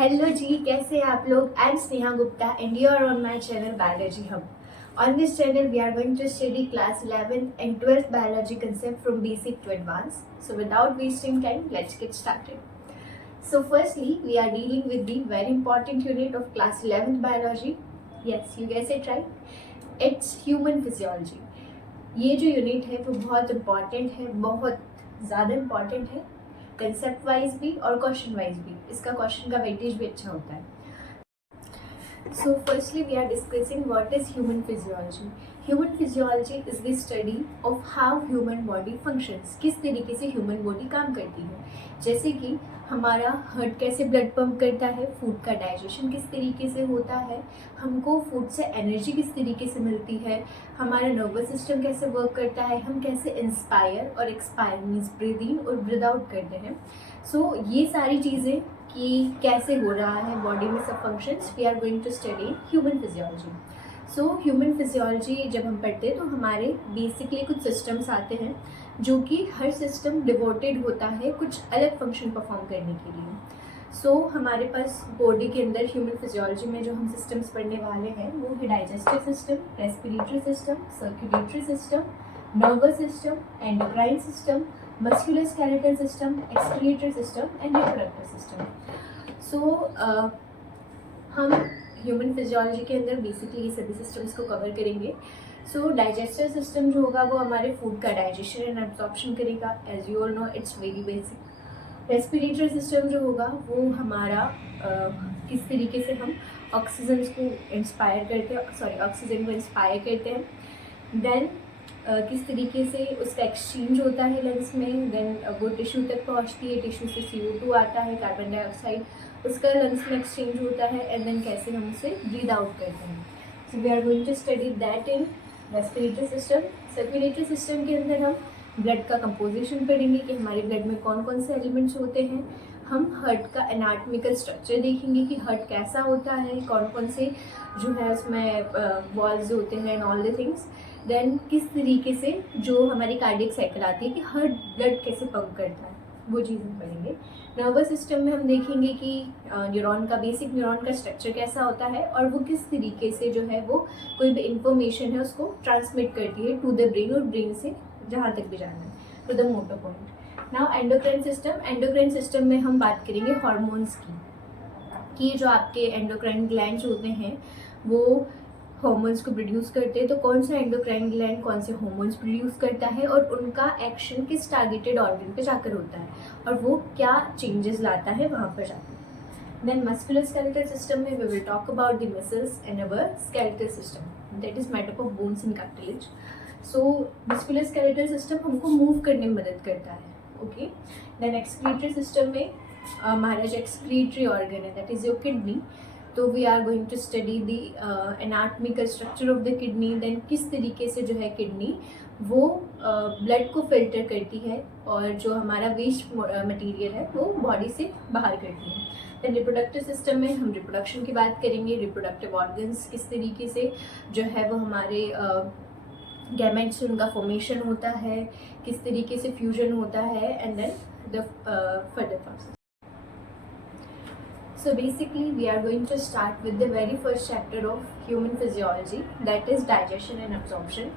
Hello जी, कैसे हैं आप लोग? I am Sneha Gupta and you are on my channel Biology Hub. On this channel, we are going to study class 11th and 12th biology concept from basic to advanced. So without wasting time, let's get started. So firstly, we are dealing with the very important unit of class 11th biology. Yes, you guessed it right. It's human physiology. ये जो unit है वो बहुत important है, बहुत ज़्यादा important है, concept wise भी और क्वेश्चन वाइज भी. इसका क्वेश्चन का वेटेज भी अच्छा होता है. So firstly we are discussing what is human physiology. Human physiology is the study of how human body functions. किस तरीके से human body काम करती है. जैसे कि हमारा हार्ट कैसे ब्लड पंप करता है, फूड का डाइजेशन किस तरीके से होता है, हमको फूड से एनर्जी किस तरीके से मिलती है, हमारा नर्वस सिस्टम कैसे वर्क करता है, हम कैसे इंस्पायर और एक्सपायर मीन्स ब्रीद इन और ब्रीद आउट करते हैं. सो ये सारी चीज़ें कि कैसे हो रहा है बॉडी में सब functions, we are going to study human physiology. So human physiology जब हम पढ़ते हैं तो हमारे बेसिकली कुछ सिस्टम्स आते हैं जो कि हर सिस्टम डिवोटेड होता है कुछ अलग फंक्शन परफॉर्म करने के लिए. सो हमारे पास बॉडी के अंदर ह्यूमन फिजियोलॉजी में जो हम सिस्टम्स पढ़ने वाले हैं वो है digestive system, respiratory system, circulatory system, nervous system, endocrine system, musculoskeletal system, excretory system and reproductive system. So हम ह्यूमन फिजियोलॉजी के अंदर बेसिकली ये सभी सिस्टम्स को कवर करेंगे. सो डाइजेस्टिव सिस्टम जो होगा वो हमारे फूड का डाइजेशन एंड एब्जॉर्प्शन करेगा. As you all know it's very basic. Respiratory system जो होगा वो हमारा किस तरीके से हम ऑक्सीजन को इंस्पायर करते हैं, ऑक्सीजन को इंस्पायर करते हैं. देन किस तरीके से उसका एक्सचेंज होता है लंग्स में, देन वो टिश्यू तक पहुंचती है, टिश्यू से CO2 आता है, कार्बन डाइऑक्साइड, उसका लंग्स में एक्सचेंज होता है, एंड देन कैसे हम उसे ब्रीद आउट करते हैं. So we are going to study that in respiratory system. Circulatory system के अंदर हम ब्लड का कंपोजिशन पढ़ेंगे कि हमारे ब्लड में कौन कौन से एलिमेंट्स होते हैं. हम हार्ट का एनाटॉमिकल स्ट्रक्चर देखेंगे कि हार्ट कैसा होता है, कौन कौन से जो है उसमें वॉल्स होते हैं and all the things. Then किस तरीके से जो हमारी कार्डियक साइकिल आती है कि हार्ट ब्लड कैसे पंप करता है, वो चीज़ें पढ़ेंगे. नर्वस सिस्टम में हम देखेंगे कि न्यूरॉन का बेसिक न्यूरॉन का स्ट्रक्चर कैसा होता है और वो किस तरीके से जो है वो कोई भी इंफॉर्मेशन है उसको ट्रांसमिट करती है टू द ब्रेन और ब्रेन से जहाँ तक भी जाना है to the motor point. Now endocrine system. Endocrine system में हम बात करेंगे हार्मोन्स की कि जो आपके एंडोक्राइन ग्लैंड्स होते हैं वो हार्मोन्स को प्रोड्यूस करते हैं. तो कौन सा एंडोक्राइन ग्लैंड कौन से हार्मोन्स प्रोड्यूस करता है और उनका एक्शन किस टारगेटेड ऑर्गन पे जाकर होता है और वो क्या चेंजेस लाता है वहाँ पर जाकर. देन मस्कुलोस्केलेटल सिस्टम में we will talk about the muscles and our skeletal system that is made up of bones and cartilage. So musculoskeletal system हमको मूव करने में मदद करता है. ओके. देन एक्सक्रीटरी सिस्टम में हमारा जो एक्सक्रीटरी ऑर्गन है दैट इज योर किडनी. तो we are going to study the anatomical structure of the kidney. Then किस तरीके से जो है किडनी वो ब्लड को फिल्टर करती है और जो हमारा वेस्ट मटेरियल है वो बॉडी से बाहर करती है. देन रिप्रोडक्टिव सिस्टम में हम रिप्रोडक्शन की बात करेंगे. रिप्रोडक्टिव ऑर्गन्स किस तरीके से जो है वो हमारे गैमेट्स से उनका फॉर्मेशन होता है, किस तरीके से फ्यूजन होता है, and then the further process. So basically we are going to start with the very first chapter of human physiology that is digestion and absorption.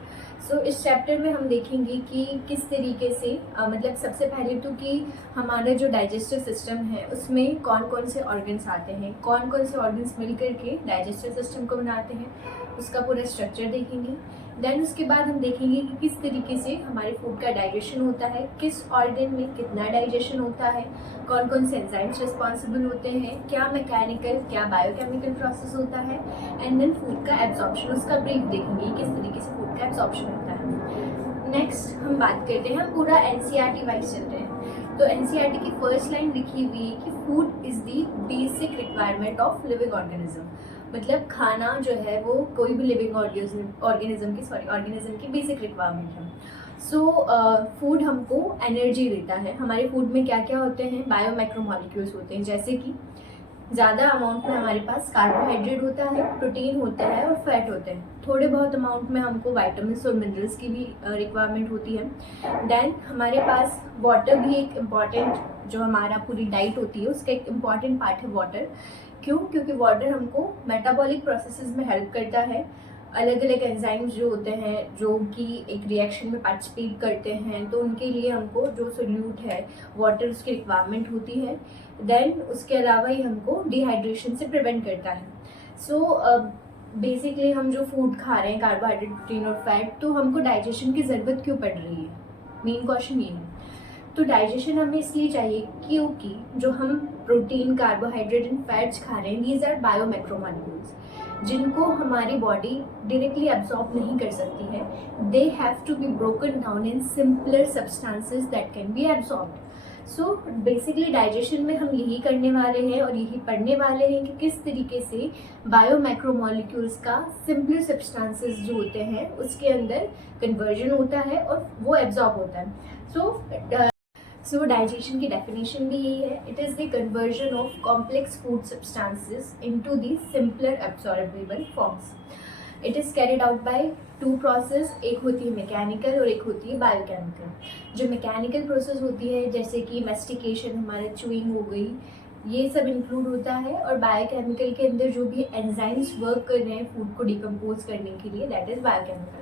So इस चैप्टर में हम देखेंगे कि किस तरीके से मतलब सबसे पहले तो कि हमारा जो डाइजेस्टिव सिस्टम है उसमें कौन कौन से ऑर्गन्स आते हैं, कौन कौन से ऑर्गन्स मिल करके डाइजेस्टिव सिस्टम को बनाते हैं, उसका पूरा स्ट्रक्चर देखेंगे. देन उसके बाद हम देखेंगे कि किस तरीके से हमारे फूड का डाइजेशन होता है, किस ऑर्गन में कितना डाइजेशन होता है, कौन कौन से एंजाइम्स रिस्पॉन्सिबल होते हैं, क्या मैकेनिकल क्या बायोकेमिकल प्रोसेस होता है, एंड देन फूड का एब्जॉर्प्शन, उसका ब्रीफ देखेंगे किस तरीके से फूड का एब्जॉर्प्शन होता है. नेक्स्ट हम बात करते हैं, हम पूरा NCERT वाइज चलते हैं. तो NCERT की फर्स्ट लाइन लिखी हुई है कि food is the basic requirement of living organism. मतलब खाना जो है वो कोई भी लिविंग ऑर्गेनिज्म की बेसिक रिक्वायरमेंट है. सो फूड हमको एनर्जी देता है. हमारे फूड में क्या क्या होते हैं, बायोमैक्रोमोलिक्यूल्स होते हैं जैसे कि ज़्यादा अमाउंट में हमारे पास कार्बोहाइड्रेट होता है, प्रोटीन होता है और फैट होते हैं। थोड़े बहुत अमाउंट में हमको वाइटामिन्स और मिनरल्स की भी रिक्वायरमेंट होती है। देन हमारे पास वाटर भी एक इम्पॉर्टेंट, जो हमारा पूरी डाइट होती है उसका एक इम्पॉर्टेंट पार्ट है वाटर। क्यों? क्योंकि वाटर हमको मेटाबॉलिक प्रोसेसेस में हेल्प करता है। अलग अलग एंजाइम्स जो होते हैं जो कि एक रिएक्शन में पार्टिसिपेट करते हैं, तो उनके लिए हमको जो सोल्यूट है वाटर उसकी रिक्वायरमेंट होती है। देन उसके अलावा ही हमको डिहाइड्रेशन से प्रिवेंट करता है। सो बेसिकली हम जो फूड खा रहे हैं कार्बोहाइड्रेट, प्रोटीन और फैट, तो हमको डाइजेशन की ज़रूरत क्यों पड़ रही है? मेन क्वेश्चन ये है। तो डाइजेशन हमें इसलिए चाहिए क्योंकि जो हम प्रोटीन, कार्बोहाइड्रेट एंड फैट्स खा रहे हैं, दीज आर बायोमैक्रोमोलिक्यूल्स, जिनको हमारी बॉडी डायरेक्टली एब्जॉर्ब नहीं कर सकती है। They have to be broken down in simpler substances that can be absorbed. So basically digestion में हम यही करने वाले हैं और यही पढ़ने वाले हैं कि किस तरीके से बायोमैक्रोमोलिक्यूल्स का सिंपलर सब्सटेंसेस जो होते हैं उसके अंदर कन्वर्जन होता है और वो एब्जॉर्ब होता है। सो डाइजेशन की डेफिनेशन भी यही है। It is the conversion of complex food substances into the simpler absorbable forms. It is carried out by two process, एक होती है मैकेनिकल और एक होती है बायोकेमिकल। जो मैकेनिकल प्रोसेस होती है जैसे कि मेस्टिकेशन, हमारे च्यूइंग हो गई, ये सब इंक्लूड होता है। और बायोकेमिकल के अंदर जो भी एंजाइम्स वर्क कर रहे हैं फूड को डिकम्पोज करने के लिए, दैट इज़ बायोकेमिकल।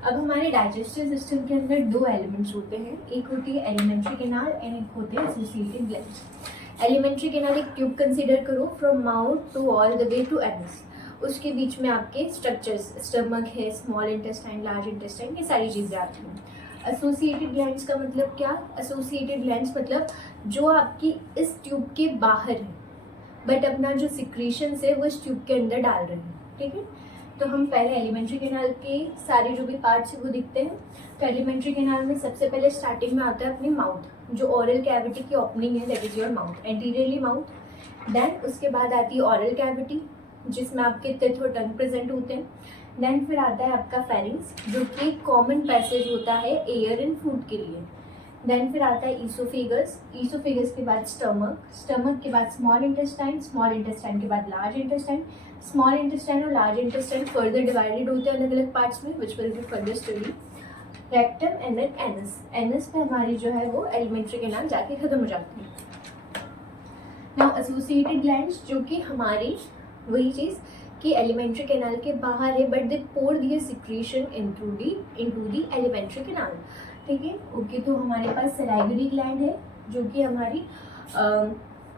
अब हमारे डाइजेस्टिव सिस्टम के अंदर दो एलिमेंट्स होते हैं, एक होती है एलिमेंट्री कैनाल एंड एक होते हैं एसोसिएटेड ग्लैंड्स। एलिमेंट्री कैनाल एक ट्यूब कंसीडर करो from mouth to all the way to anus. उसके बीच में आपके स्ट्रक्चर्स, स्टमक है, स्मॉल इंटेस्टाइन, लार्ज इंटेस्टाइन, ये सारी चीज़ें आती हैं। एसोसिएटेड ग्लैंड्स का मतलब क्या? एसोसिएटेड ग्लैंड्स मतलब जो आपकी इस ट्यूब के बाहर है बट अपना जो सिक्रीशंस है वो इस ट्यूब के अंदर डाल रहे हैं। ठीक है, तो हम पहले एलिमेंट्री कैनाल के सारे जो भी पार्ट्स है वो दिखते हैं। तो एलिमेंट्री कैनाल में सबसे पहले स्टार्टिंग में आता है अपनी माउथ, जो ओरल कैविटी की ओपनिंग है, that is your mouth, anteriorly mouth. Then उसके बाद आती है ओरल कैविटी जिसमें आपके टीथ और टंग प्रेजेंट होते हैं। देन फिर आता है आपका फेरिंक्स, जो कि कॉमन पैसेज होता है एयर एंड फूड के लिए। देन फिर आता है ईसोफेगस, ईसोफेगस के बाद स्टमक, स्टमक के बाद स्मॉल इंटेस्टाइन, स्मॉल इंटेस्टाइन के बाद लार्ज इंटेस्टाइन। स्मॉल इंटेस्टाइन और लार्ज इंटेस्टाइन फर्दर डिवाइडेड होते हैं अलग अलग पार्ट्स में, which will be further study. Rectum and then anus, anus पे हमारी जो है वो एलिमेंट्री कैनाल जाके खत्म हो जाती है। नाउ एसोसिएटेड ग्लैंड्स, जो कि हमारी वही चीज़ कि एलिमेंट्री कैनाल के बाहर है but they pour their secretion into the alimentary canal. ठीक है, ओके। तो हमारे पास सलाइवरी ग्लैंड है जो कि हमारी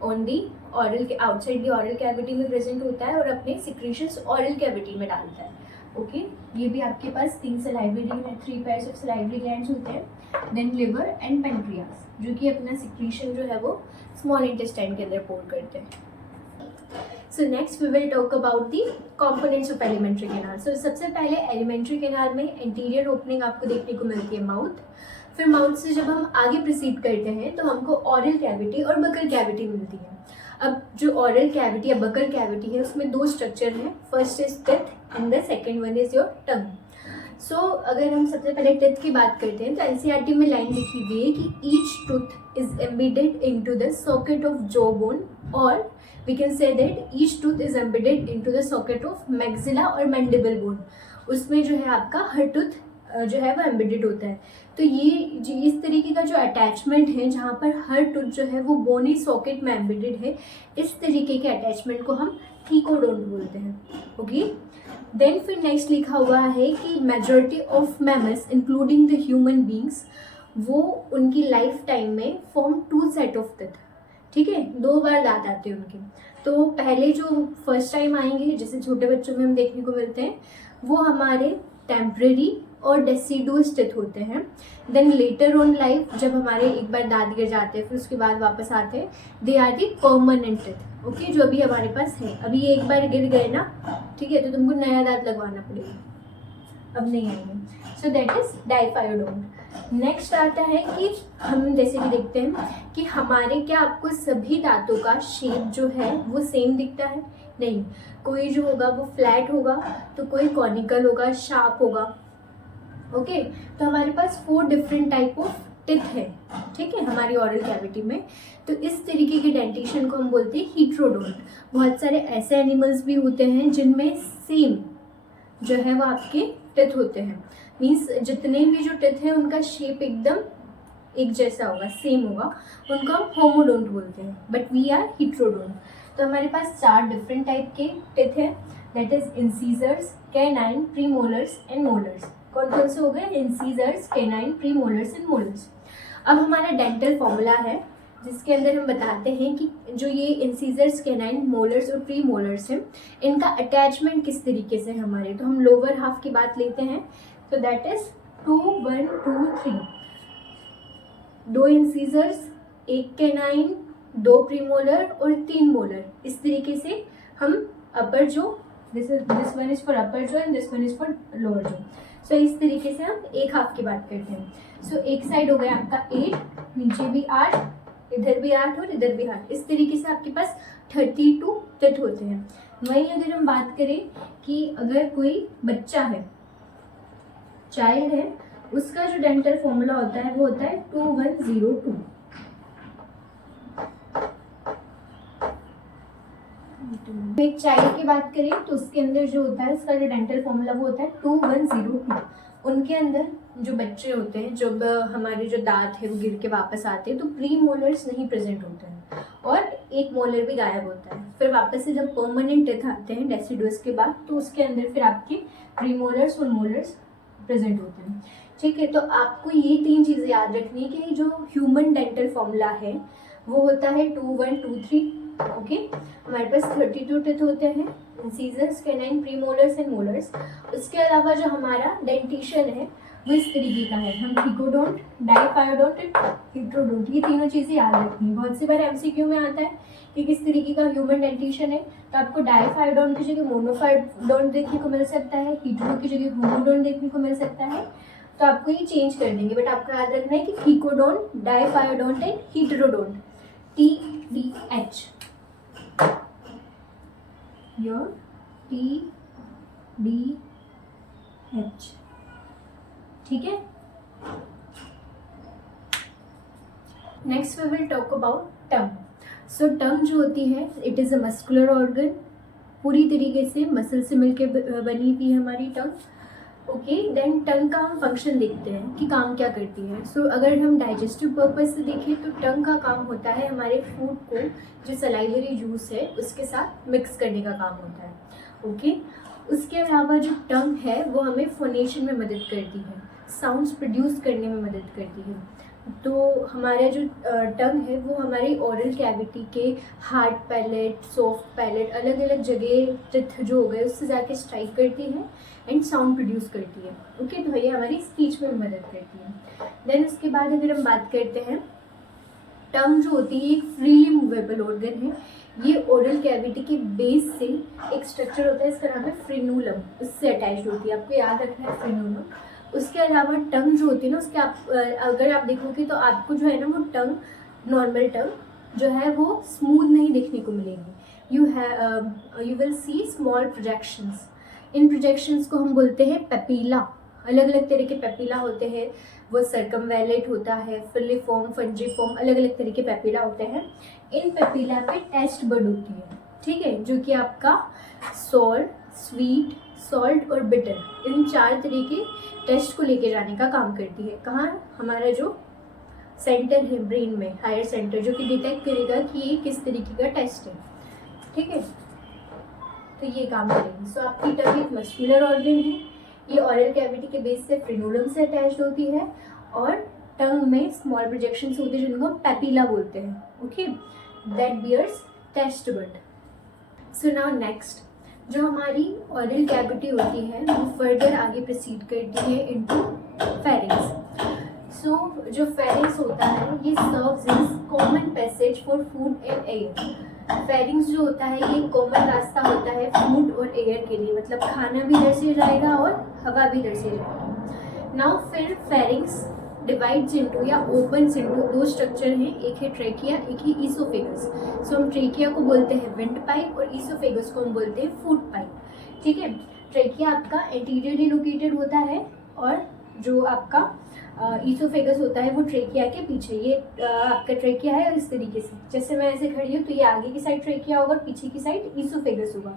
ऑन दी ऑरल के आउटसाइड दी ऑरल कैविटी में प्रेजेंट होता है और अपने सिक्रीशंस ऑरल कैविटी में डालता है। ओके, ये भी आपके पास 3 सलाइवरी है, 3 पेयर्स ऑफ सलाइवरी ग्लैंड्स होते हैं। देन लिवर एंड पेनक्रियास, जो कि अपना सिक्रीशन जो है वो स्मॉल इंटेस्टाइन के अंदर पोर करते हैं। So next we will talk about the components of alimentary canal. So सबसे पहले एलिमेंट्री कैनाल में इंटीरियर ओपनिंग आपको देखने को मिलती है माउथ। फिर माउथ से जब हम आगे प्रोसीड करते हैं तो हमको ऑरल कैविटी और बकल कैविटी मिलती है। अब जो ऑरल कैविटी या बकल कैविटी है उसमें 2 स्ट्रक्चर हैं, first is teeth and the second one is your tongue. So अगर हम सबसे पहले टिथ की बात करते हैं तो एनसीईआरटी में लाइन लिखी हुई है कि each tooth is embedded into the socket of jaw bone, और we can say that each tooth is embedded into the socket of maxilla और mandible bone। उसमें जो है आपका हर टूथ जो है वो एम्बेडेड होता है। तो ये इस तरीके का जो अटैचमेंट है जहाँ पर हर टूथ जो है वो बोनी सॉकेट में एम्बेडेड है, इस तरीके के अटैचमेंट को हम थीकोडोंट बोलते हैं। ओके, देन फिर नेक्स्ट लिखा हुआ है कि majority of mammals including the human beings, वो उनकी लाइफ टाइम में फॉर्म 2 सेट ऑफ टिथ। ठीक है, 2 बार दांत आते हैं उनके। तो पहले जो फर्स्ट टाइम आएंगे जैसे छोटे बच्चों में हम देखने को मिलते हैं, वो हमारे टेम्परेरी और डेसिडुअस टिथ होते हैं। देन लेटर ऑन लाइफ जब हमारे एक बार दांत गिर जाते हैं फिर उसके बाद वापस आते हैं, they are the permanent teeth. Okay, जो अभी हमारे पास है, अभी ये एक बार गिर गए ना, ठीक है, तो तुमको नया दांत लगवाना पड़ेगा, अब नहीं आएंगे। So that is diphyodont. Next आता है कि हम जैसे कि देखते हैं कि हमारे क्या आपको सभी दांतों का शेप जो है वो सेम दिखता है? नहीं, कोई जो होगा वो फ्लैट होगा तो कोई कॉनिकल होगा, शार्प होगा। ओके, तो हमारे पास 4 डिफरेंट टाइप ऑफ टिथ है, ठीक है, हमारी ओरल कैविटी में। तो इस तरीके के डेंटिशन को हम बोलते हैं हीट्रोडोंट। बहुत सारे ऐसे एनिमल्स भी होते हैं जिनमें सेम जो है वो आपके टिथ होते हैं, मीन्स जितने भी जो टिथ है उनका शेप एकदम एक जैसा होगा, सेम होगा, उनको हम होमोडोंट बोलते हैं, बट वी आर हीट्रोडोंट। तो हमारे पास 4 डिफरेंट टाइप के टिथ है, that is incisors, canine, premolars and molars. कौन कौन से हो गए? Incisors, canine, premolars and molars. अब हमारा डेंटल फॉर्मूला है जिसके अंदर हम बताते हैं कि जो ये इंसीजर्स, कैनाइन, मोलर्स और प्री मोलर्स हैं, इनका अटैचमेंट किस तरीके से हमारे। तो हम लोअर हाफ की बात लेते हैं, तो that is 2 1 2 3, 2 incisors, 1 canine, 2 premolar और 3 मोलर। इस तरीके से हम upper jaw, this one is for upper jaw and this one is for lower jaw. So इस तरीके से हम एक हाफ की बात करते हैं। सो एक साइड हो गया आपका 8, नीचे भी 8, इधर भी 8 और इधर भी 8। इस तरीके से आपके पास 32 टिथ होते हैं। वहीं अगर हम बात करें कि अगर कोई बच्चा है, चाइल्ड है, उसका जो डेंटल फॉर्मूला होता है वो होता है 2102। एक चाइल्ड की बात करें तो उसके अंदर जो होता है, उसका जो डेंटल फॉर्मूला वो होता है 2102। उनके अंदर जो बच्चे होते हैं, जब हमारे जो दांत है वो गिर के वापस आते हैं तो प्री मोलर्स नहीं प्रेजेंट होते हैं और एक मोलर भी गायब होता है। फिर वापस से जब परमानेंट टिथ आते हैं डेसिडुअस के बाद, तो उसके अंदर फिर आपके प्री मोलर्स और मोलर्स प्रेजेंट होते हैं, ठीक है। तो आपको ये 3 चीज़ें याद रखनी है कि जो ह्यूमन डेंटल फॉर्मूला है वो होता है 2123, ओके। हमारे पास 32 टिथ होते हैं, incisors, canine, premolars and molars. उसके अलावा जो हमारा डेंटिशन है वो इस तरीके का है, हम थीकोडोंट, डाइफायोडोंट एंड हीट्रोडोंट, ये तीनों चीज़ें याद रखनी है। बहुत सी बार एमसीक्यू में आता है कि किस तरीके का ह्यूमन डेंटिशन है, तो आपको डाइफायोडोंट की जगह मोनोफायोडोंट देखने को मिल सकता है, हीट्रो की जगह होमोडोंट देखने को मिल सकता है। तो आपको ये चेंज कर देंगे, बट आपको याद रखना है कि thecodont, diphyodont and heterodont, TDH, your TDH, ठीक है। Next we will talk about tongue. So tongue जो होती है, it is a muscular organ, पूरी तरीके से मसल से मिलकर बनी हुई है हमारी टंग, ओके। देन टंग का हम फंक्शन देखते हैं कि काम क्या करती है। सो अगर हम डाइजेस्टिव पर्पज से देखें तो टंग का काम होता है हमारे फूड को, जो सलाइवरी जूस है उसके साथ मिक्स करने का काम होता है, ओके। उसके अलावा जो टंग है वो हमें फोनेशन में मदद करती है, साउंड्स प्रोड्यूस करने में मदद करती है। तो हमारा जो टंग है वो हमारी ओरल कैविटी के हार्ड पैलेट, सॉफ्ट पैलेट, अलग अलग जगह टिथ जो हो गए उससे जाके स्ट्राइक करती है एंड साउंड प्रोड्यूस करती है, ओके। तो ये हमारी स्पीच में मदद करती है। देन उसके बाद अगर हम बात करते हैं, टंग जो होती है एक फ्रीली मूवेबल ऑर्गन है। ये ओरल कैविटी के बेस से एक स्ट्रक्चर होता है, इसका नाम है फ्रेनुलम, उससे अटैच्ड होती है, आपको याद रखना है फ्रेनुलम। उसके अलावा टंग जो होती है ना, उसके अगर आप देखोगे तो आपको जो है ना वो टंग, नॉर्मल टंग जो है वो स्मूथ नहीं देखने को मिलेगी। You will C small projections. In projections को हम बोलते हैं पेपिला। अलग अलग तरह के पेपिला होते हैं, वो सर्कमवैलेट होता है, फिलिफॉर्म, फंजीफॉर्म, अलग अलग तरह के पेपिला होते हैं। इन पेपिला पे टेस्ट बड होती है, ठीक है, जो कि आपका सॉल्ट, स्वीट, सॉल्ट और बिटर, इन 4 तरह के टेस्ट को लेके जाने का काम करती है। कहाँ? हमारा जो सेंटर है ब्रेन में, हायर सेंटर, जो कि डिटेक्ट करेगा कि ये किस तरीके का टेस्ट है, ठीक है। तो ये काम करेगी। सो आपकी टंग एक मस्कुलर ऑर्गन है, ये ओरल कैविटी के बेस से फ्रेनुलम से अटैच्ड होती है और टंग में स्मॉल प्रोजेक्शंस होते हैं जिनको पेपिला बोलते हैं, okay, that bears taste bud. So now next, जो हमारी ओरल कैविटी होती है वो फर्दर आगे प्रोसीड करती है इनटू फेरिंग्स। सो जो फेरिंग्स होता है ये serves as common passage for food and air. Pharynx जो होता है ये कॉमन रास्ता होता है फूड और एयर के लिए, मतलब खाना भी इधर से जाएगा और हवा भी इधर से जाएगी। नाउ फिर फेरिंग्स डिवाइड्स इनटू या ओपन्स इनटू 2 स्ट्रक्चर हैं, एक है ट्रेकिया, एक है ईसोफेगस। सो हम ट्रेकिया को बोलते हैं विंड पाइप और ईसोफेगस को हम बोलते हैं फूड पाइप, ठीक है। ट्रेकिया आपका एंटीरियरली लोकेटेड होता है और जो आपका ईसोफेगस होता है वो ट्रेकिया के पीछे, ये आपका ट्रेकिया है। और इस तरीके से जैसे मैं ऐसे खड़ी हूँ तो ये आगे की साइड ट्रेकिया होगा, पीछे की साइड ईसोफेगस होगा।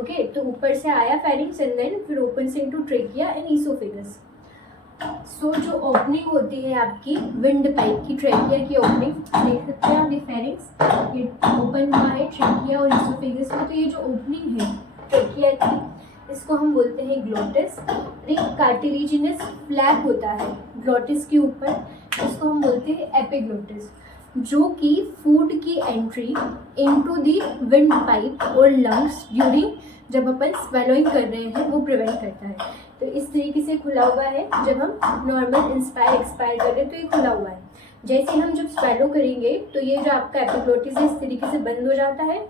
ओके, तो ऊपर से आया फेरिंग्स एंड देन फिर open into trachea and oesophagus. So जो ओपनिंग होती है आपकी विंड पाइप की, ट्रेकिया की ओपनिंग देख सकते हैं आप, ये फेरिंग्स ये ओपन हुआ है ट्रेकिया और ईसोफेगस में। तो ये जो ओपनिंग है ट्रेकिया की, इसको हम बोलते हैं ग्लोटिस। एक कार्टिलेजिनस फ्लैप होता है ग्लोटिस के ऊपर, इसको हम बोलते हैं एपिग्लोटिस, जो कि फूड की entry into the wind pipe और लंग्स ड्यूरिंग जब अपन स्वेलोइंग कर रहे हैं वो प्रिवेंट करता है। तो इस तरीके से खुला हुआ है, जब हम नॉर्मल इंस्पायर एक्सपायर कर रहे हैं तो ये खुला हुआ है। जैसे हम जब स्वेलो करेंगे तो ये जो आपका एपिग्लोटिस है इस तरीके से बंद हो जाता है,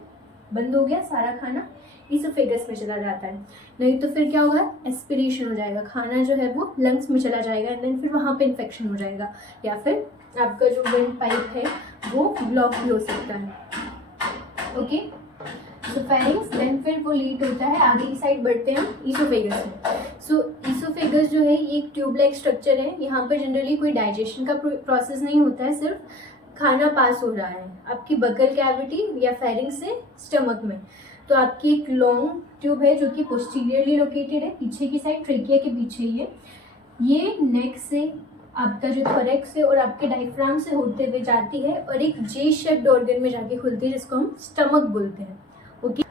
बंद हो गया, सारा खाना ईसोफेगस में चला जाता है। नहीं तो फिर क्या होगा, एस्पिरेशन हो जाएगा, खाना जो है वो लंग्स में चला जाएगा एंड देन फिर वहाँ पे इन्फेक्शन हो जाएगा, या फिर आपका जो विंड पाइप है वो ब्लॉक भी हो सकता है। ओके, सो फेरिंग्स देन फिर वो लीड होता है, आगे की साइड बढ़ते हैं ईसोफेगस में। सो ईसोफेगस जो है ये एक ट्यूब लाइक स्ट्रक्चर है, यहाँ पर जनरली कोई डाइजेशन का प्रोसेस नहीं होता है, सिर्फ खाना पास हो रहा है आपकी बकल कैविटी या फेरिंग से स्टमक में। तो आपकी एक लॉन्ग ट्यूब है जो कि पोस्टीरियरली लोकेटेड है, पीछे की साइड ट्रेकिया के पीछे ही है। ये नेक से आपका जो थोरेक्स है और आपके डायफ्राम से होते हुए जाती है और एक जे शेप्ड ऑर्गन में जाके खुलती है जिसको हम स्टमक बोलते हैं। Okay,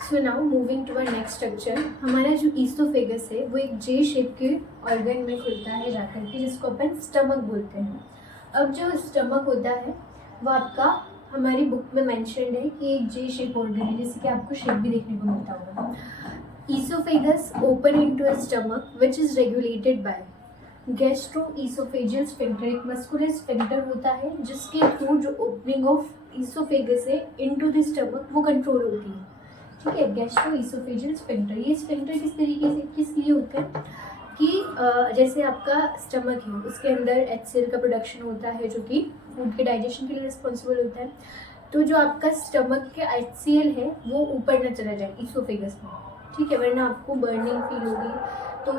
so now moving to our next structure, हमारा जो ईसोफेगस है वो एक जे शेप के ऑर्गन में खुलता है जाकर के, जिसको अपन स्टमक बोलते हैं। अब जो स्टमक होता है वो आपका हमारी बुक में मेंशन्ड है कि एक जे शेप ऑर्गन है, जैसे कि आपको शेप भी देखने को मिलता होगा। Oesophagus open into a stomach which is regulated by gastroesophageal sphincter, एक मस्कुलर स्फिंक्टर होता है जिसके थ्रू जो ओपनिंग ऑफ ईसोफेगस है इनटू द स्टमक वो कंट्रोल होती है। ठीक है, गैस्ट्रोईसोफेजियल स्फिंक्टर, ये स्फिंक्टर किस तरीके से किस लिए होता है कि जैसे आपका स्टमक है उसके अंदर HCl का प्रोडक्शन होता है जो कि फूड के डाइजेशन के लिए रिस्पॉन्सिबल होता है। तो जो आपका स्टमक के HCl है वो ऊपर ना चला जाए ईसोफेगस में, ठीक है, वरना आपको बर्निंग फील होगी। तो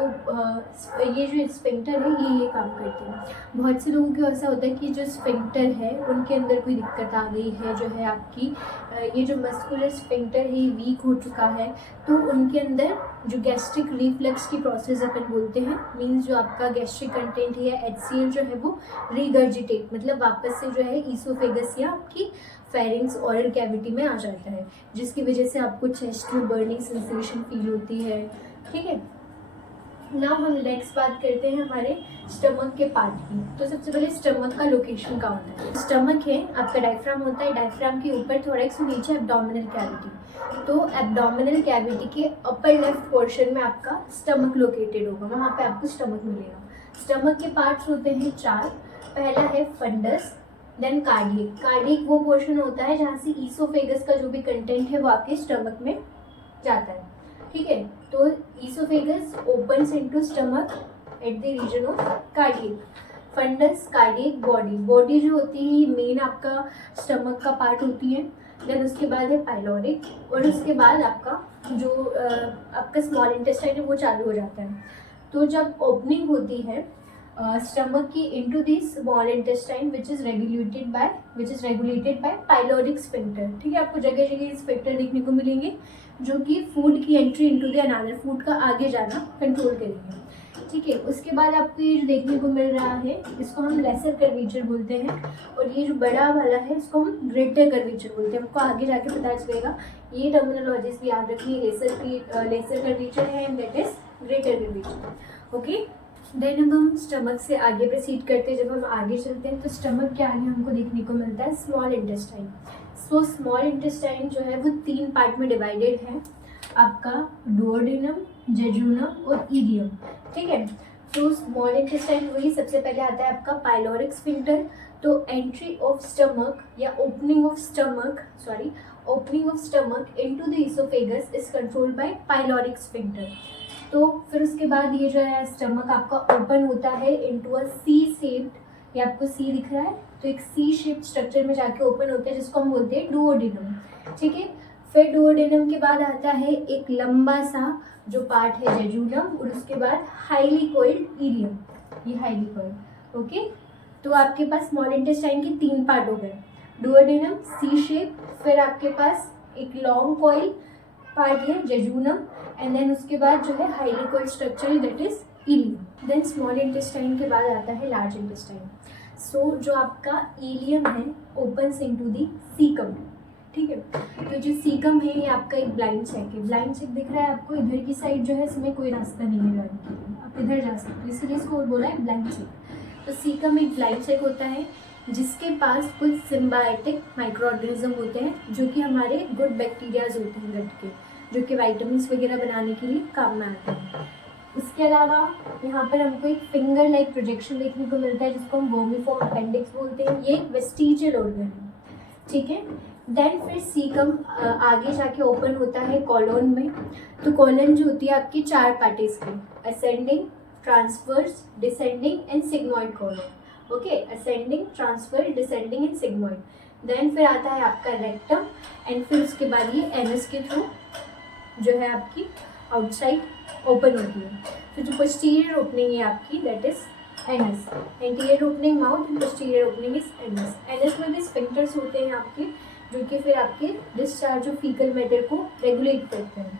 ये जो स्फिंक्टर है ये काम करते हैं। बहुत से लोगों को ऐसा होता है कि जो स्फिंक्टर है उनके अंदर कोई दिक्कत आ गई है, जो है आपकी ये जो मस्कुलर स्फिंक्टर है ये वीक हो चुका है, तो उनके अंदर जो गैस्ट्रिक रिफ्लक्स की प्रोसेस अपन बोलते हैं, मीन्स जो आपका गैस्ट्रिक कंटेंट है या HCl जो है वो रिगर्जिटेट मतलब वापस से जो है ईसोफेगस या आपकी फेरिंग्स ओरल कैविटी में आ जाता है, जिसकी वजह से आपको चेस्ट में बर्निंग सेंसेशन फील होती है। ठीक है, नाउ हम नेक्स्ट बात करते हैं हमारे स्टमक के पार्ट की। तो सबसे पहले स्टमक का लोकेशन कहाँ होता है। स्टमक है आपका डायफ्राम होता है, डायफ्राम के ऊपर थोरेक्स और नीचे एब्डोमिनल कैविटी। तो एब्डोमिनल कैविटी के अपर लेफ्ट पोर्शन में आपका स्टमक लोकेटेड होगा, वहाँ पे आपको स्टमक मिलेगा। स्टमक के पार्ट्स होते हैं 4। पहला है फंडस, देन कार्डियक। कार्डियक वो पोर्शन होता है जहाँ से ईसोफेगस का जो भी कंटेंट है वो आपके स्टमक में जाता है। ठीक है, तो oesophagus opens into stomach at the region of cardiac. Fundus, cardiac, body. Body जो होती है मेन आपका स्टमक का पार्ट होती है। देन उसके बाद है पाइलोरिक और उसके बाद आपका जो आपका स्मॉल इंटेस्टाइन है वो चालू हो जाता है। तो जब ओपनिंग होती है स्टमक की into the small intestine which is regulated bye pyloric sphincter. ठीक है, आपको जगह जगह स्फिंक्टर देखने को मिलेंगे जो कि फूड की entry into the another food का आगे जाना कंट्रोल करेंगे। ठीक है, उसके बाद आपको ये जो देखने को मिल रहा है इसको हम लेसर कर्वेचर बोलते हैं, और ये जो बड़ा वाला है इसको हम ग्रेटर कर्वेचर बोलते हैं। आपको आगे जाके पता चलेगा, ये टर्मिनोलॉजीज भी याद रखिए। लेसर कर्वेचर है and that is greater curvature. Okay, then अब हम स्टमक से आगे प्रोसीड करते हैं। जब हम आगे चलते हैं तो स्टमक के आगे हमको देखने को मिलता है small intestine. So small intestine जो है वो 3 पार्ट में डिवाइडेड है, आपका डुओडेनम, जेजुनम और इलियम। ठीक है, तो स्मॉल इंटेस्टाइन वही सबसे पहले आता है आपका पाइलोरिक स्फिंक्टर। तो एंट्री ऑफ स्टमक या opening of stomach into the oesophagus is controlled by pyloric sphincter. तो फिर उसके बाद ये जो है स्टमक आपका ओपन होता है इनटू अ सी शेप्ड, ये आपको सी दिख रहा है, तो एक सी शेप्ड स्ट्रक्चर में जाके ओपन होता है जिसको हम बोलते हैं डुओडेनम। ठीक है, फिर डुओडेनम के बाद आता है एक लंबा सा जो पार्ट है जेजुनम, और उसके बाद हाईली कोइल्ड इलियम। ये हाईली कर्व। ओके, तो आपके पास स्मॉल इंटेस्टाइन के 3 पार्ट हो गए, डुओडेनम, सी शेप, फिर आपके पास एक लॉन्ग कॉइल पार्ट है जेजूनम, एंड देन उसके बाद जो है हाईली कॉइल स्ट्रक्चर है that is ileum. Then small intestine के बाद आता है लार्ज इंटेस्टाइन। सो जो आपका इलियम है ओपन्स इनटू दी सीकम, ठीक है। तो जो सीकम है ये आपका एक ब्लाइंड चेक है, ब्लाइंड चेक दिख रहा है आपको, इधर की साइड जो है इसमें कोई रास्ता नहीं है जाने के लिए, आप इधर जा सकते हो, इसीलिए इसको बोला है ब्लाइंड चेक। तो सीकम एक ब्लाइंड चेक होता है जिसके पास कुछ सिम्बायोटिक माइक्रो ऑर्गेनिज्म होते हैं जो कि हमारे गुड बैक्टीरियाज होते हैं गट के, जो कि वाइटामिन वगैरह बनाने के लिए काम में आते हैं। इसके अलावा यहाँ पर हमको एक फिंगर लाइक प्रोजेक्शन देखने को मिलता है जिसको हम वर्मीफॉर्म अपेंडिक्स बोलते हैं, ये एक वेस्टिजियल ऑर्गन है, ठीक है। देन फिर सीकम आगे जाके ओपन होता है कॉलोन में। तो कॉलोन जो होती है आपकी 4 पार्ट है इसकी, ascending, transverse, descending and sigmoid colon. Okay, ascending, transfer, descending and sigmoid. Then फिर आता है आपका रेक्टम, एंड फिर उसके बाद ये एनस के थ्रू जो है आपकी आउटसाइड ओपन होती है। तो जो पोस्टीरियर ओपनिंग है आपकी that is anus, anterior opening mouth and posterior opening is anus. Anus में भी स्फिंक्टर्स होते हैं आपके जो कि फिर आपके डिस्चार्ज ऑफ फीकल मैटर को रेगुलेट करते हैं।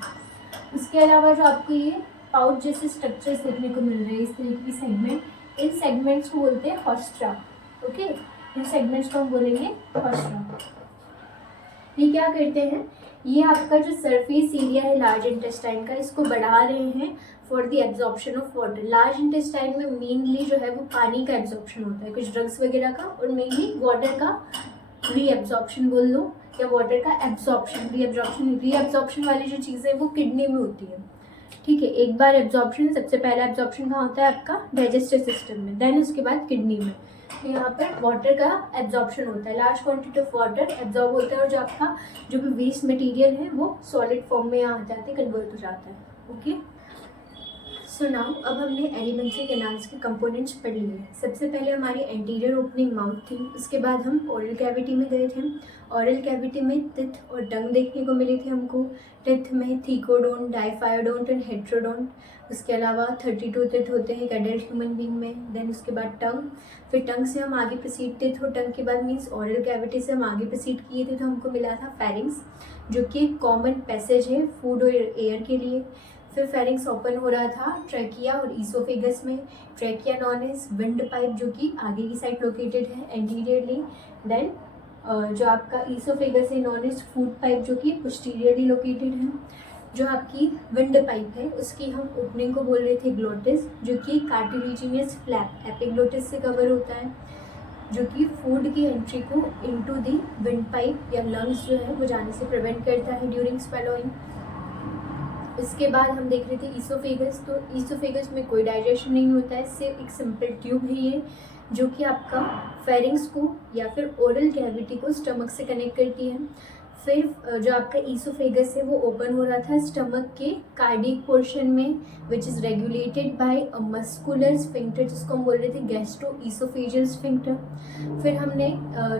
इसके अलावा जो आपको ये पाउच जैसे स्ट्रक्चर्स देखने को मिल रहे हैं, इस तरीके की सेगमेंट, इन सेगमेंट्स को बोलते हैं हॉस्ट्रा। ओके, इन सेगमेंट्स को हम बोलेंगे हॉस्ट्रा। ये क्या करते हैं, ये आपका जो सरफेस एरिया है लार्ज इंटेस्टाइन का, इसको बढ़ा रहे हैं for the absorption of water. Large intestine में मेनली जो है वो पानी का एब्जॉर्प्शन होता है, कुछ ड्रग्स वगैरह का, और मेनली वाटर का रीएब्जॉर्प्शन बोल लो, या वाटर का एब्जॉर्प्शन। रीएब्जॉर्प्शन वाली जो चीज़ें वो किडनी में होती है, ठीक है। एक बार एब्जॉर्प्शन, सबसे पहला एब्जॉर्प्शन कहाँ होता है आपका डाइजेस्टिव सिस्टम में, देन उसके बाद किडनी में। तो यहाँ पर वाटर का एब्जॉर्प्शन होता है, large quantity of water absorb होता है, और जो आपका जो भी वेस्ट मटेरियल है वो सॉलिड फॉर्म में यहाँ जाते कन्वर्ट हो जाता है। ओके, सो नाउ अब हमने एलिमेंट्री कैनाल्स के कंपोनेंट्स पढ़ लिए। सबसे पहले हमारी एंटीरियर ओपनिंग माउथ थी, उसके बाद हम ओरल कैविटी में गए थे। ओरल कैविटी में टिथ और टंग देखने को मिली थी हमको। टिथ में थीकोडोंट, डाइफायोडोंट एंड हेट्रोडोंट। उसके अलावा 32 टिथ होते हैं एक एडल्ट ह्यूमन बीइंग में। देन उसके बाद टंग, फिर टंग से हम आगे प्रोसीड, टिथ और टंग के बाद मीन्स ओरल कैविटी से हम आगे प्रोसीड किए थे तो हमको मिला था फेरिंग्स, जो कि एक कॉमन पैसेज है फूड और एयर के लिए। फिर फेरिंग्स ओपन हो रहा था ट्रैकिया और ईसोफेगस में। Trachea known as wind pipe, जो कि आगे की साइड लोकेटेड है एंटीरियरली। देन जो आपका ईसोफेगस है नॉन एज फूड पाइप, जो कि पोस्टीरियरली लोकेटेड है। जो आपकी विंड पाइप है उसकी हम ओपनिंग को बोल रहे थे ग्लोटिस, जो कि कार्टिलेजिनियस फ्लैप एपिग्लोटिस से कवर होता है, जो कि फूड की एंट्री को इनटू दी विंड पाइप या लंग्स जो है वो जाने से प्रिवेंट करता है ड्यूरिंग स्वेलोइंग। इसके बाद हम देख रहे थे ईसोफेगस। तो ईसोफेगस में कोई डाइजेशन नहीं होता है, सिर्फ एक सिंपल ट्यूब है ये, जो कि आपका फेरिंग्स को या फिर ओरल कैविटी को स्टमक से कनेक्ट करती है। फिर जो आपका ईसोफेगस है वो ओपन हो रहा था स्टमक के कार्डियक पोर्शन में, which is regulated by a muscular sphincter, जिसको हम बोल रहे थे गैस्ट्रो ईसोफेजियल स्फिंक्टर। फिर हमने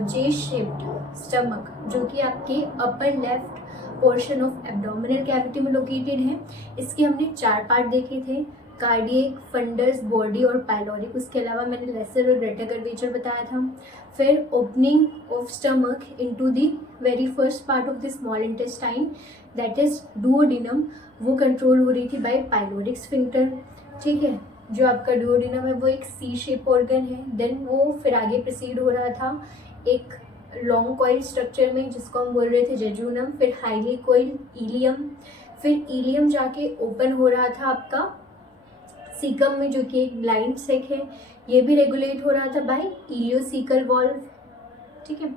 जे शेप्ड स्टमक, जो कि आपके upper left portion of abdominal cavity में लोकेटेड है, इसके हमने 4 पार्ट देखे थे, कार्डियक, फंडस, बॉडी और पाइलोरिक। उसके अलावा मैंने लेसर और ग्रेटर कर्वेचर बताया था। फिर opening of stomach into the very first part of the small intestine that is duodenum, वो कंट्रोल हो रही थी बाय पाइलोरिक स्फिंक्टर, ठीक है। जो आपका डुओडेनम है वो एक सी शेप ऑर्गन है। देन वो फिर आगे प्रोसीड हो रहा था एक लॉन्ग कॉइल स्ट्रक्चर में, जिसको हम बोल रहे थे जेजूनम, फिर हाईली कॉइल इलियम, फिर इलियम जाके ओपन हो रहा था आपका सीकम में, जो कि एक ब्लाइंड सेक है, ये भी रेगुलेट हो रहा था बाय इलियोसीकल वॉल्व, ठीक है।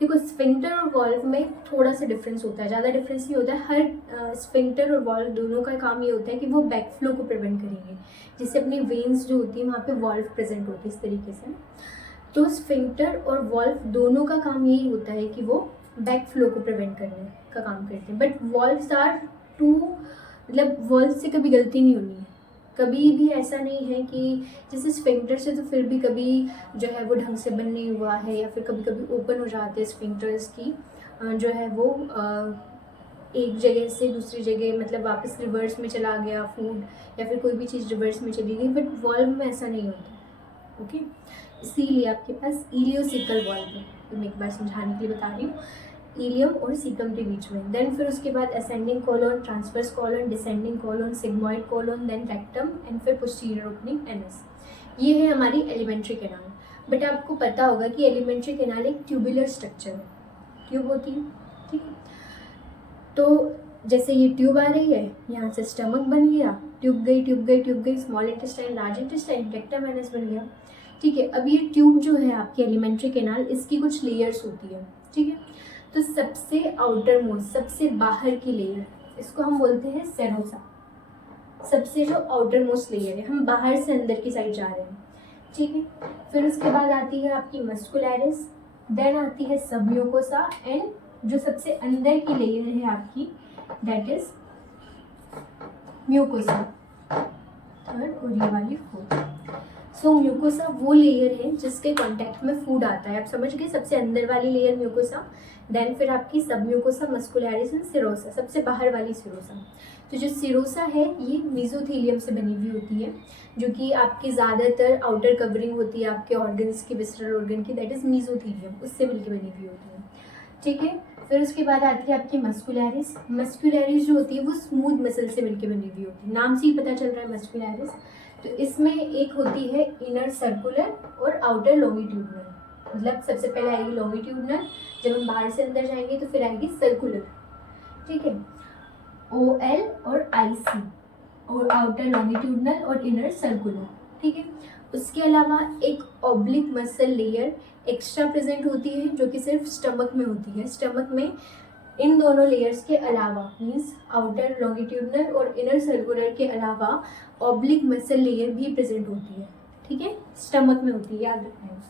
देखो स्फिंक्टर और वॉल्व में थोड़ा सा डिफरेंस होता है, ज़्यादा डिफरेंस नहीं होता है। हर स्फिंक्टर और वॉल्व दोनों का काम ये होता है कि वो बैक फ्लो को प्रिवेंट करेंगे, जिससे अपनी वेन्स जो होती है वहाँ पे वॉल्व प्रेजेंट होती है इस तरीके से। तो स्फिंक्टर और वॉल्व दोनों का काम यही होता है कि वो बैक फ्लो को प्रिवेंट करने का काम करते हैं। बट वॉल्व्स आर टू, मतलब वॉल्व से कभी गलती नहीं होनी है, कभी भी ऐसा नहीं है कि जैसे स्फिंक्टर से तो फिर भी कभी जो है वो ढंग से बंद नहीं हुआ है, या फिर कभी कभी ओपन हो जाते हैं स्फिंक्टर्स की जो है वो एक जगह से दूसरी जगह, मतलब वापस रिवर्स में चला गया फूड, या फिर कोई भी चीज़ रिवर्स में चली गई, बट वॉल्व में ऐसा नहीं होता। ओके, इसीलिए आपके पास इलियोसिकल वॉल्व है। तो मैं एक बार समझाने के लिए बता रही हूँ, इलियम और सीकम के बीच में। देन फिर उसके बाद ascending colon, transverse colon, descending colon, sigmoid colon, then rectum and फिर पोस्टीरियर ओपनिंग एनस। ये है हमारी एलिमेंट्री कैनाल। बट आपको पता होगा कि एलिमेंट्री कैनाल एक ट्यूबुलर स्ट्रक्चर है, ट्यूब होती है, ठीक है। तो जैसे ये ट्यूब आ रही है, यहाँ से स्टमक बन गया, ट्यूब गई ट्यूब गई ट्यूब गई, small intestine, large intestine, rectum anus बन गया, ठीक है। अब ये ट्यूब जो है आपकी एलिमेंट्री कैनाल, इसकी कुछ लेयर्स होती है, ठीक है। तो सबसे आउटर मोस्ट, सबसे बाहर की लेयर, इसको हम बोलते हैं सेरोसा। सबसे जो आउटर मोस्ट लेयर है, हम बाहर से अंदर की साइड जा रहे हैं, ठीक है। फिर उसके बाद आती है आपकी मस्कुलैरिस, देन आती है सबम्यूकोसा, एंड जो सबसे अंदर की लेयर है आपकी, दैट इज म्यूकोसा, थर्ड, और ये वाली फोर्थ। सो म्यूकोसा वो लेयर है जिसके कांटेक्ट में फूड आता है, आप समझ गए। सबसे अंदर वाली लेयर म्यूकोसा, देन फिर आपकी सब म्यूकोसा, मस्कुलैरिस एंड सिरोसा, सबसे बाहर वाली सिरोसा। तो जो सिरोसा है ये मेसोथेलियम से बनी हुई होती है, जो कि आपकी ज़्यादातर आउटर कवरिंग होती है आपके ऑर्गन्स की, विसरल ऑर्गन की, दैट इज मेसोथेलियम, उससे मिलकर बनी हुई होती है, ठीक है। फिर उसके बाद आती है आपकी मस्कुलैरिस। मस्कुलैरिस जो होती है वो स्मूथ मसल से मिलकर बनी हुई होती है, नाम से ही पता चल रहा है मस्कुलैरिस। तो इसमें एक होती है इनर सर्कुलर और आउटर लॉन्गिट्यूडनल, मतलब सबसे पहले आएगी लॉन्गिट्यूडनल, जब हम बाहर से अंदर जाएंगे तो फिर आएगी सर्कुलर, ठीक है, OL और IC, और आउटर लॉन्गिट्यूडनल और इनर सर्कुलर, ठीक है। उसके अलावा एक oblique muscle layer extra present होती है, जो कि सिर्फ स्टमक में होती है। स्टमक में इन दोनों लेयर्स के अलावा, मीन्स आउटर लॉन्गिट्यूडनल और इनर सर्कुलर के अलावा, ऑब्लिक मसल लेयर भी प्रेजेंट होती है, ठीक है, स्टमक में होती है, याद रखना है।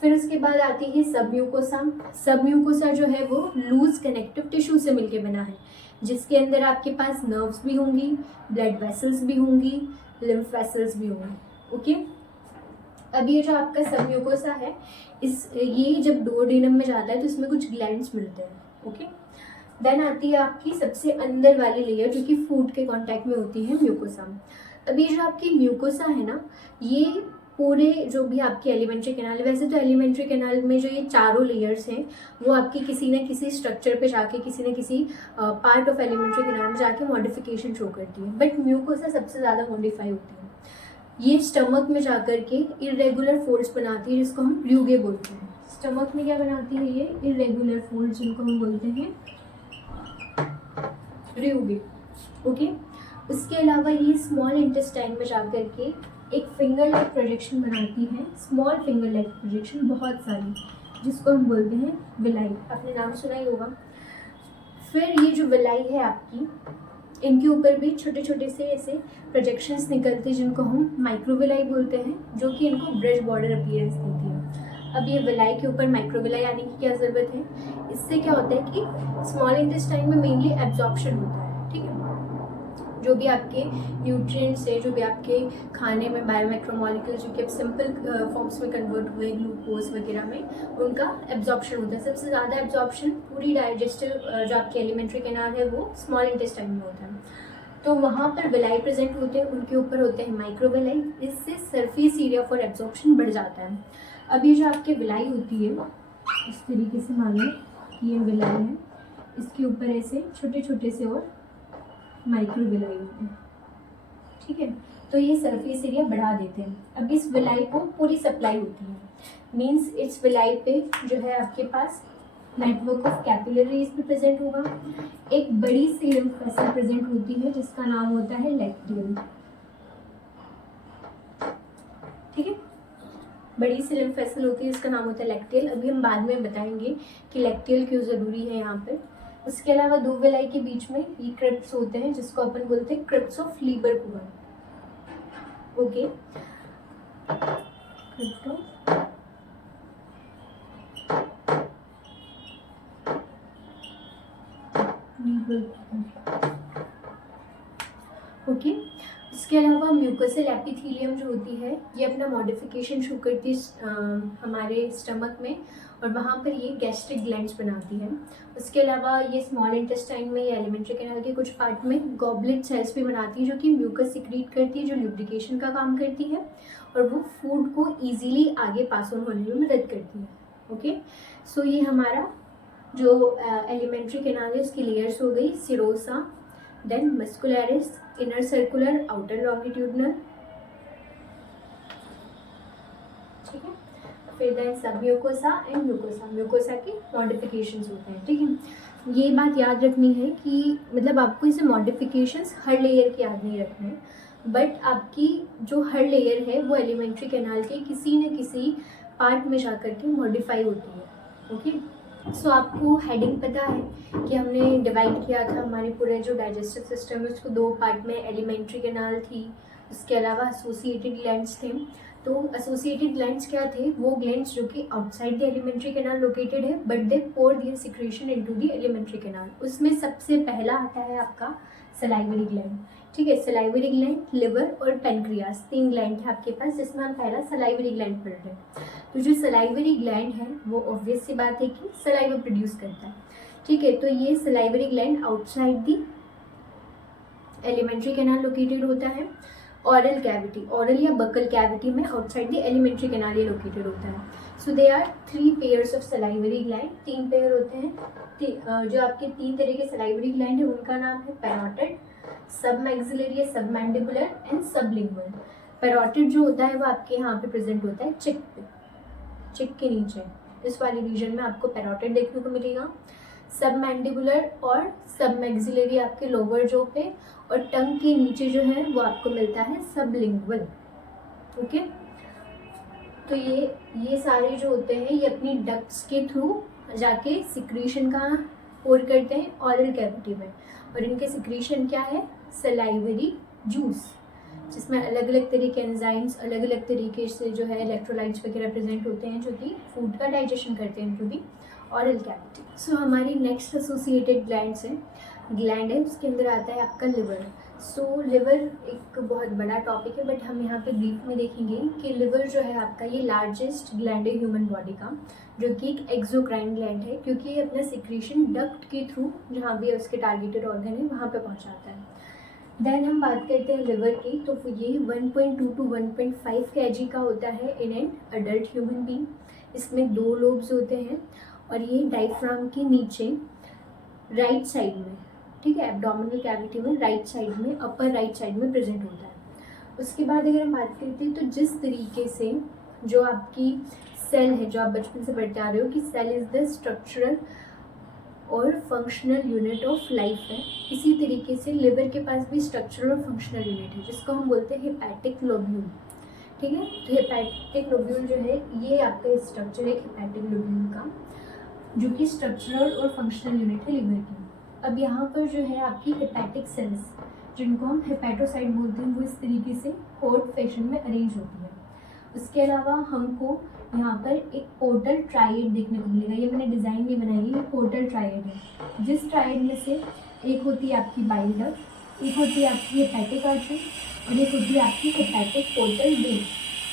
फिर उसके बाद आती है सबम्यूकोसा। सबम्यूकोसा जो है वो लूज कनेक्टिव टिश्यू से मिलके बना है, जिसके अंदर आपके पास नर्व्स भी होंगी, ब्लड वेसल्स भी होंगी, लिम्फ वेसल्स भी होंगी, ओके। अब ये जो आपका सबम्यूकोसा है, ये जब डुओडेनम में जाता है तो इसमें कुछ ग्लैंड्स मिलते हैं, ओके। देन आती है आपकी सबसे अंदर वाली लेयर, जो कि फूड के कांटेक्ट में होती है, म्यूकोसा। अब ये जो आपकी म्यूकोसा है ना, ये पूरे जो भी आपकी एलिमेंट्री कैनाल है, वैसे तो एलिमेंट्री कैनाल में जो ये चारों लेयर्स हैं वो आपकी किसी न किसी स्ट्रक्चर पे जाके, किसी न किसी पार्ट ऑफ एलिमेंट्री कैनाल में जाके मॉडिफिकेशन शो करती है, बट म्यूकोसा सबसे ज़्यादा मॉडिफाई होती है। ये स्टमक में जाकर के इरेगुलर फोल्ड्स बनाती है, जिसको हम ल्यूगे बोलते हैं। स्टमक में क्या बनाती है ये इरेगुलर फोल्ड्स, जिनको हम बोलते हैं ल्यूगे, ओके। उसके अलावा ये स्मॉल इंटेस्टाइन में जाकर के एक फिंगर लाइक प्रोजेक्शन बनाती है, स्मॉल फिंगर लाइक प्रोजेक्शन, बहुत सारी, जिसको हम बोलते हैं विलाई, आपने नाम सुना ही होगा। फिर ये जो विलाई है आपकी, इनके ऊपर भी छोटे छोटे से ऐसे प्रोजेक्शंस निकलते हैं, जिनको हम माइक्रोविलाई बोलते हैं, जो कि इनको ब्रिज बॉर्डर अपीयरेंस देती है। अब ये विलाई के ऊपर माइक्रोविलाई आने की क्या ज़रूरत है, इससे क्या होता है कि स्मॉल इंटेस्टाइन में मेनली एब्जॉर्प्शन होता है, ठीक है, जो भी आपके न्यूट्रिएंट्स है, जो भी आपके खाने में बायोमैक्रोमोलिक्यूल्स जो कि अब सिंपल फॉर्म्स में कन्वर्ट हुए ग्लूकोज वगैरह में, उनका एब्जॉर्प्शन होता है। सबसे ज़्यादा एब्जॉर्प्शन पूरी डाइजेस्टिव जो आपकी एलिमेंट्री कैनाल है वो स्मॉल इंटेस्टाइन में होता है, तो वहाँ पर विलाई प्रेजेंट होते हैं, उनके ऊपर होते हैं माइक्रोविलाई, इससे सरफेस एरिया फॉर एब्जॉर्प्शन बढ़ जाता है। अब ये जो आपकी विलाई होती है, इस तरीके से मान लो कि ये विलाई है, इसके ऊपर ऐसे छोटे छोटे से और माइक्रोविलाई होते हैं, ठीक है, तो ये सरफेस एरिया बढ़ा देते हैं। अब इस विलाई को पूरी सप्लाई होती है, मीन्स इस विलाई पे जो है आपके पास नेटवर्क ऑफ कैपिलरीज भी प्रेजेंट होगा, एक बड़ी सी लिम्फ वेसल प्रेजेंट होती है जिसका नाम होता है लैक्टियल, ठीक है, बड़ी सी लिम्फ वेसल होती है जिसका नाम होता है लैक्टियल। अभी हम बाद में बताएंगे कि लैक्टियल क्यों ज़रूरी है यहाँ पे। उसके अलावा दो विलाई के बीच में ये क्रिप्ट्स होते हैं, जिसको अपन बोलते हैं crypts of Lieberkuhn, okay, crypt of Lieberkuhn, okay. इसके अलावा म्यूकोसल एपिथेलियम जो होती है ये अपना मॉडिफिकेशन शो करती है हमारे स्टमक में, और वहाँ पर ये गैस्ट्रिक ग्लैंड्स बनाती है। उसके अलावा ये स्मॉल इंटेस्टाइन में या एलिमेंट्री कैनाल के कुछ पार्ट में गॉबलेट सेल्स भी बनाती है, जो कि म्यूकस सिक्रीट करती है, जो लुब्रिकेशन का काम करती है, और वो फूड को ईजिली आगे पास ऑन होने में मदद करती है। ओके, सो ये हमारा जो एलिमेंट्री कैनाल है उसकी लेयर्स हो गई, serosa, then muscularis, inner circular, outer longitudinal, ठीक है। फिर then submucosa and mucosa, mucosa के मॉडिफिकेशंस होते हैं, ठीक है। ये बात याद रखनी है कि मतलब आपको इसे मॉडिफिकेशंस हर लेयर के याद नहीं रखने हैं, बट आपकी जो हर लेयर है वो एलिमेंट्री कैनाल के किसी न किसी पार्ट में जा कर के मॉडिफाई होती है। ओके, सो आपको हेडिंग पता है कि हमने डिवाइड किया था हमारे पूरे जो डाइजेस्टिव सिस्टम है उसको दो पार्ट में, एलिमेंट्री कैनाल थी, उसके अलावा एसोसिएटेड ग्लैंड्स थे। तो एसोसिएटेड ग्लैंड्स क्या थे, वो ग्लैंड्स जो कि outside the alimentary canal located है but they pour their secretion into the alimentary canal. उसमें सबसे पहला आता है आपका सलाइवरी ग्लैंड, ठीक है। सलाइवरी ग्लैंड, लिवर और पेनक्रियास, 3 ग्लैंड है आपके पास, जिसमें हम पहला सलाइवरी ग्लैंड पढ़ रहे हैं। तो जो सलाइवरी ग्लैंड है वो ऑब्वियस सी बात है कि सलाइवा प्रोड्यूस करता है, ठीक है। तो ये salivary gland outside the alimentary canal located होता है। ऑरल कैविटी, ऑरल या बकल कैविटी में आउटसाइड द एलिमेंट्री कैनाल ये लोकेटेड होता है। So they are 3 pairs of salivary gland, 3 pair होते हैं। जो आपके 3 तरह के सलाइवरी ग्लैंड है उनका नाम है parotid, submaxillary, submandibular and sublingual. Parotid जो होता है वो आपके यहाँ पे प्रेजेंट होता है चिक पे, चिक के नीचे इस वाले रीजन में आपको पैरोटिड देखने को मिलेगा। सबमैंडिबुलर और सबमैक्सिलरी आपके लोअर जो पे, और टंग के नीचे जो है वो आपको मिलता है सबलिंगुअल। ओके, तो ये सारे जो होते हैं ये अपनी डक्ट्स के थ्रू जाके सिक्रीशन का पोर करते हैं ऑरल कैविटी में, और इनके सिक्रीशन क्या है, सलाइवरी जूस, जिसमें अलग अलग तरह के एंजाइम्स, अलग अलग तरीके से जो है इलेक्ट्रोलाइट्स वगैरह प्रेजेंट होते हैं जो कि फूड का डाइजेशन करते हैं टू दी ऑरल कैविटी। सो हमारी नेक्स्ट एसोसिएटेड ग्लैंड है उसके अंदर आता है आपका लिवर। सो लिवर एक बहुत बड़ा टॉपिक है, बट हम यहाँ पे ब्रीफ में देखेंगे कि लिवर जो है आपका ये लार्जेस्ट ग्लैंड है ह्यूमन बॉडी का, जो कि एक एक्सोक्राइन ग्लैंड है, क्योंकि ये अपना सिक्रीशन डक्ट के थ्रू जहाँ भी उसके टारगेटेड ऑर्गन है वहाँ पे पहुँचाता है। देन हम बात करते हैं लिवर की, तो ये 1.2 to 1.5 kg का होता है in an adult human being. इसमें 2 लोब्स होते हैं, और ये डायफ्राम के नीचे राइट साइड में, ठीक है, एब्डोमिनल कैविटी में राइट साइड में, अपर राइट साइड में प्रेजेंट होता है। उसके बाद अगर हम बात करते हैं तो जिस तरीके से जो आपकी सेल है, जो आप बचपन से पढ़ते आ रहे हो कि सेल इज द स्ट्रक्चरल और फंक्शनल यूनिट ऑफ लाइफ है, इसी तरीके से लिवर के पास भी स्ट्रक्चरल और फंक्शनल यूनिट है, जिसको हम बोलते हैं हेपैटिक लोब्यूल, ठीक है। तो हेपैटिक लोब्यूल जो है ये आपका स्ट्रक्चर है हेपैटिक लोब्यूल का, जो कि स्ट्रक्चरल और फंक्शनल यूनिट है लिवर की। अब यहाँ पर जो है आपकी हेपैटिक सेल्स, जिनको हम हेपैटोसाइट बोलते हैं, वो इस तरीके से कोर्ड फैशन में अरेंज होती है। उसके अलावा हमको यहाँ पर एक पोर्टल ट्राइड देखने को मिलेगा, ये मैंने डिज़ाइन नहीं बनाई है, ये पोर्टल ट्राइड है, जिस ट्राइड में से एक होती है आपकी बाइल डक्ट, एक होती है आपकी हेपैटिक आर्टरी, और एक होती है आपकी हेपैटिक पोर्टल वेन,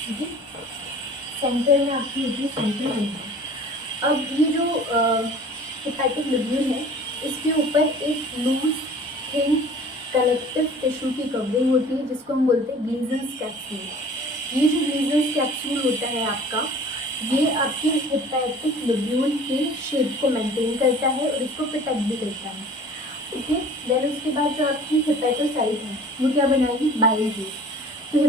ठीक है। सेंटर में आपकी होती है सेंट्रल वेन। अब ये जो हेपैटिक लोब्यूल है इसके ऊपर एक लूज थिन कनेक्टिव टिश्यू की कवरिंग होती है, जिसको हम बोलते हैं ग्लीजन्स कैप्सूल। ये जो ग्लीजन्स कैप्सूल होता है आपका, ये आपके हेपैटिक लोब्यूल के शेप को मेंटेन करता है और इसको प्रोटेक्ट भी करता है, ओके। देन उसके बाद जो आपकी हेपैटोसाइट है वो क्या बनाएगी, बाइल जूस। तो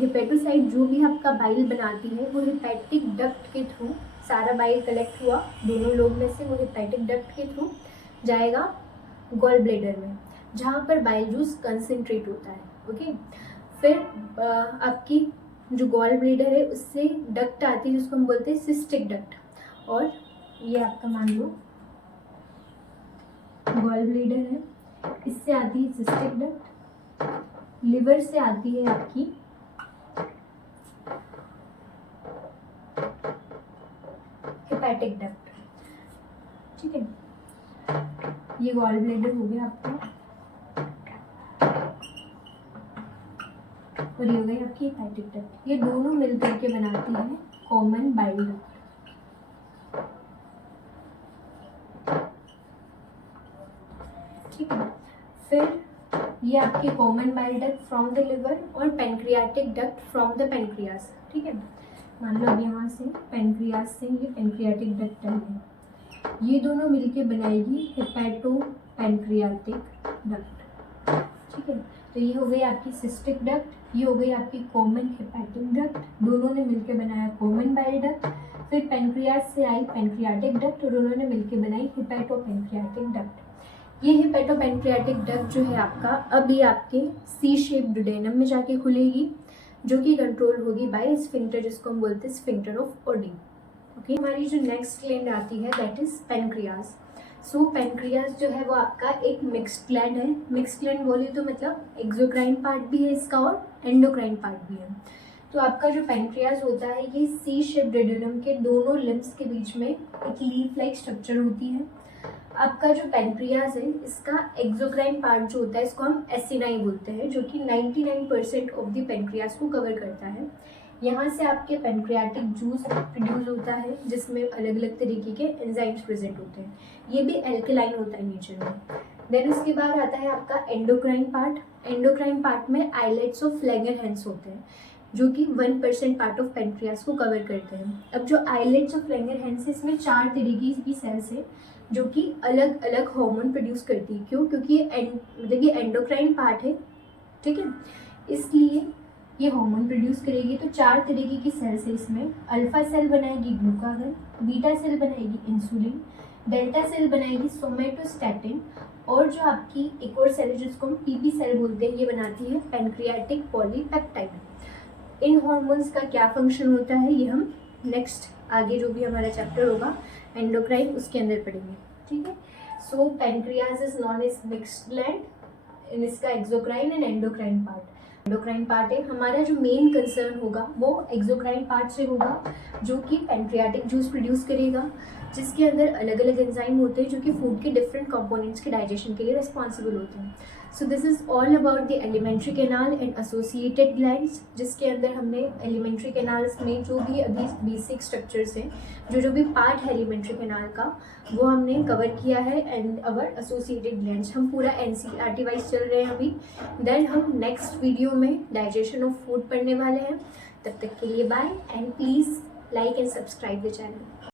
हेपेटोसाइट जो भी आपका बाइल बनाती है वो हेपैटिक डक्ट के थ्रू, सारा बाइल कलेक्ट हुआ दोनों लोब में से, वो हेपैटिक डक्ट के थ्रू जाएगा गॉल ब्लेडर में, जहाँ पर बाइल जूस कंसनट्रेट होता है, ओके। फिर आपकी जो गॉल ब्लेडर है उससे डक्ट आती है जिसको हम बोलते हैं सिस्टिक डक्ट, और ये आपका मान लो गॉल ब्लेडर है, इससे आती है सिस्टिक डक्ट, लिवर से आती है आपकी हेपैटिक डक्ट, ठीक है। ये गॉल ब्लेडर हो गया आपका। और ये हो गई आपकी हेपेटिक डक्ट। ये दोनों मिलकर के बनाती है कॉमन बाइल डक्ट। ठीक है, फिर ये आपकी common bile duct from the liver और pancreatic duct from the pancreas. ठीक है, मान लो अब यहाँ से पेनक्रियास से ये पेनक्रियाटिक डक्ट है, ये दोनों मिलके बनाएगी हेपेटो पेनक्रियाटिक डक्ट। ठीक है, तो ये हो गई आपकी सिस्टिक डक्ट, ये हो गई आपकी कॉमन हेपेटिक डक्ट, दोनों ने मिलके बनाया कॉमन बाइल डक्ट। फिर पेनक्रियास से आई पेनक्रियाटिक डक्ट और उन्होंने मिलके बनाई हेपेटो पेनक्रियाटिक डक्ट। ये हेपेटो पेनक्रियाटिक डक्ट जो है आपका, अब ये आपके सी शेप डुडेनम में जाके खुलेगी, जो कि कंट्रोल होगी बाय स्फिंक्टर, जिसको हम बोलते हैं स्फिंक्टर ऑफ ओडी। ओके, हमारी जो नेक्स्ट ग्लैंड आती है that is pancreas. So pancreas जो है वो आपका एक मिक्स्ड ग्लैंड है। मिक्स्ड ग्लैंड बोले तो मतलब एक्सोक्राइन पार्ट भी है इसका और एंडोक्राइन पार्ट भी है। तो आपका जो पेनक्रियास होता है ये सी शेप डुडेनम के दोनों लिम्स के बीच में एक लीफ लाइक स्ट्रक्चर होती है। आपका जो पेनक्रियास है इसका एक्सोक्राइन पार्ट जो होता है इसको हम एसिनाई बोलते हैं, जो कि 99% ऑफ द पेनक्रियास को कवर करता है। यहाँ से आपके पेनक्रियाटिक जूस प्रोड्यूस होता है जिसमें अलग अलग तरीके के एंजाइम्स प्रेजेंट होते हैं, ये भी एल्कलाइन होता है नेचर में। देन उसके बाद आता है आपका एंडोक्राइन पार्ट। एंडोक्राइन पार्ट में आइलेट्स ऑफ लैंगरहैंस होते हैं, जो कि 1% पार्ट ऑफ पेनक्रियास को कवर करते हैं। अब जो आइलेट्स ऑफ लैंगरहैंस है इसमें 4 तरीके की सेल्स है जो कि अलग अलग हार्मोन प्रोड्यूस करती है। क्यों? क्योंकि ये एंडोक्राइन पार्ट है, ठीक है, इसलिए ये हार्मोन प्रोड्यूस करेगी। तो 4 तरीके की सेल्स है इसमें। अल्फा सेल बनाएगी ग्लूकागन, बीटा सेल बनाएगी इंसुलिन, डेल्टा सेल बनाएगी सोमेटोस्टैटिन, और जो आपकी एक और सेल है जिसको हम पीपी सेल बोलते हैं, ये बनाती है पेनक्रियाटिक पॉलीपेप्टाइड। इन हार्मोन्स का क्या फंक्शन होता है ये हम नेक्स्ट आगे जो भी हमारा चैप्टर होगा एंडोक्राइन उसके अंदर पढ़ेंगे। ठीक है, so pancreas is known as mixed gland, इन इसका exocrine and endocrine part. Endocrine part है, हमारा जो मेन कंसर्न होगा वो एक्सोक्राइन पार्ट से होगा, जो कि पेनक्रियाटिक जूस प्रोड्यूस करेगा, जिसके अंदर अलग अलग एंजाइम होते हैं जो कि फूड के डिफरेंट कंपोनेंट्स के डाइजेशन के लिए रिस्पॉन्सिबल होते हैं। So this is all about the alimentary canal and associated glands, जिसके अंदर हमने एलिमेंट्री कैनाल्स में जो भी अभी बेसिक स्ट्रक्चर्स हैं, जो भी पार्ट है एलिमेंट्री कैनाल का, वो हमने कवर किया है। एंड अवर एसोसिएटेड ग्लैंड्स हम पूरा एनसीईआरटी वाइज चल रहे हैं अभी। देन हम नेक्स्ट वीडियो में डाइजेशन ऑफ फूड पढ़ने वाले हैं। तब तक के लिए bye and please like and subscribe the channel.